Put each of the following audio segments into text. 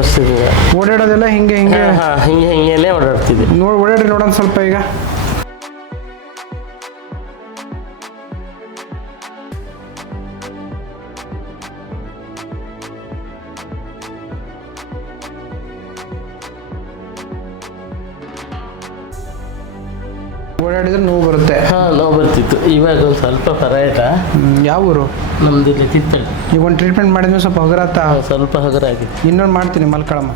ವರ್ಷದಿಂದ. ಓಡಾಡೋದೆಲ್ಲ ಹಿಂಗೆ ಹಿಂಗೆ ಹಿಂಗೇನೆ ಓಡಾಡ್ತಿದ್ದೆ. ಓಡಾಡ್ರಿ ನೋಡೋಣ ಸ್ವಲ್ಪ ಈಗ. ಓಡಾಡಿದ್ರೆ ನೋವು ಬರುತ್ತೆ. ನೋವು ಬರ್ತಿತ್ತು. ಇವಾಗ ಒಂದು ಸ್ವಲ್ಪ ಪರವಾಗಿಲ್ಲ. ಯಾವ ಊರು? ನಮ್ದು ಇಲ್ಲಿ ತಿತ್ತಳ್ಳಿ. ಈಗ ಒಂದು ಟ್ರೀಟ್ಮೆಂಟ್ ಮಾಡಿದ್ಮೇಲೆ ಸ್ವಲ್ಪ ಹಗುರಾತ? ಸ್ವಲ್ಪ ಹಗುರ ಆಗಿದೆ. ಇನ್ನೊಂದು ಮಾಡ್ತೀನಿ, ಮಲ್ಕೊಳಮ್ಮ.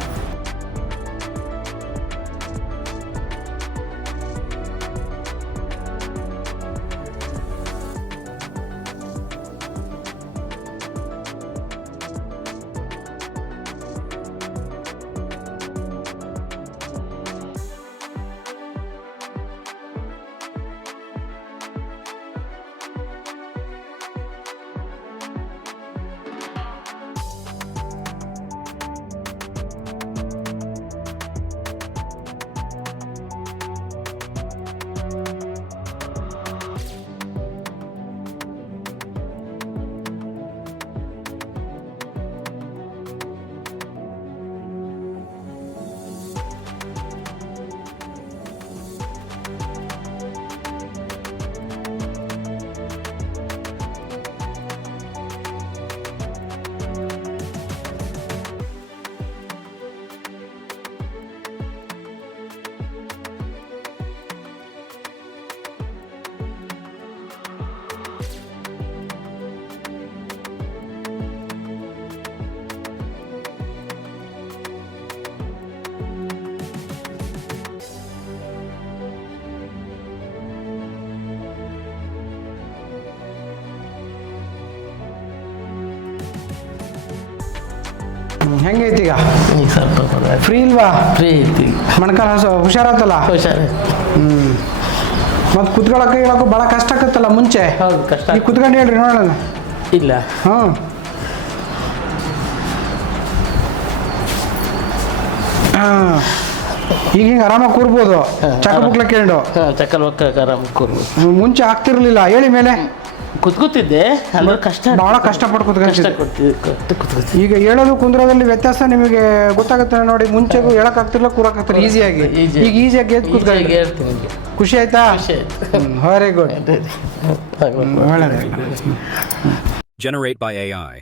ಹೆಂಗೈತಿ ಈಗ? ಸ್ವಲ್ಪ ಫ್ರೀ ಇಲ್ವಾ? ಫ್ರೀ ಐತಿ. ಮೊಣಕಾಲ ಹುಷಾರಾತಲ್ಲ? ಹುಷಾರು. ಮತ್ತು ಕುತ್ಕೊಳಕ್ಕೆ ಹೇಳಕ್ಕೂ ಭಾಳ ಕಷ್ಟ ಆಗುತ್ತಲ್ಲ ಮುಂಚೆ? ಹೌದು, ಕಷ್ಟ. ಈಗ ಕುತ್ಕೊಂಡು ಹೇಳ್ರಿ ನೋಡೋಣ. ಇಲ್ಲ. ಈಗ ಹಿಂಗೆ ಆರಾಮಾಗಿ ಕೂರ್ಬೋದು, ಚಕ್ಕಬುಕ್ಲ ಕೇಳು. ಚಕ್ಕಲ್ ಬಕ್ಕ ಆರಾಮಾಗಿ ಕೂರ್ಬೋದು. ಮುಂಚೆ ಆಗ್ತಿರ್ಲಿಲ್ಲ. ಹೇಳಿ ಮೇಲೆ ಕುತ್ಕೋತಿದ್ದೆ, ಅಂದ್ರೆ ಕಷ್ಟ, ಭಾಳ ಕಷ್ಟಪಟ್ಟು ಕುತ್ಕೊತಿದ್ದೆ. ಈಗ ಹೇಳೋದು ಕುಂದ್ರೋದಲ್ಲಿ ವ್ಯತ್ಯಾಸ ನಿಮಗೆ ಗೊತ್ತಾಗುತ್ತೆ ನೋಡಿ. ಮುಂಚೆಗೂ ಹೇಳಕ್ ಆಗ್ತಿರ್ಲಿಲ್ಲ, ಕೂರಕ್ ಆಗ್ತಿಲ್ಲ ಈಸಿಯಾಗಿ. ಈಗ ಈಸಿಯಾಗಿ ಎದ್ದು ಕೂತ್ಕೊಂಡು ಹೇಳ್ತೀನಿ. ಖುಷಿ ಆಯ್ತಾ? Very good. Generate by AI.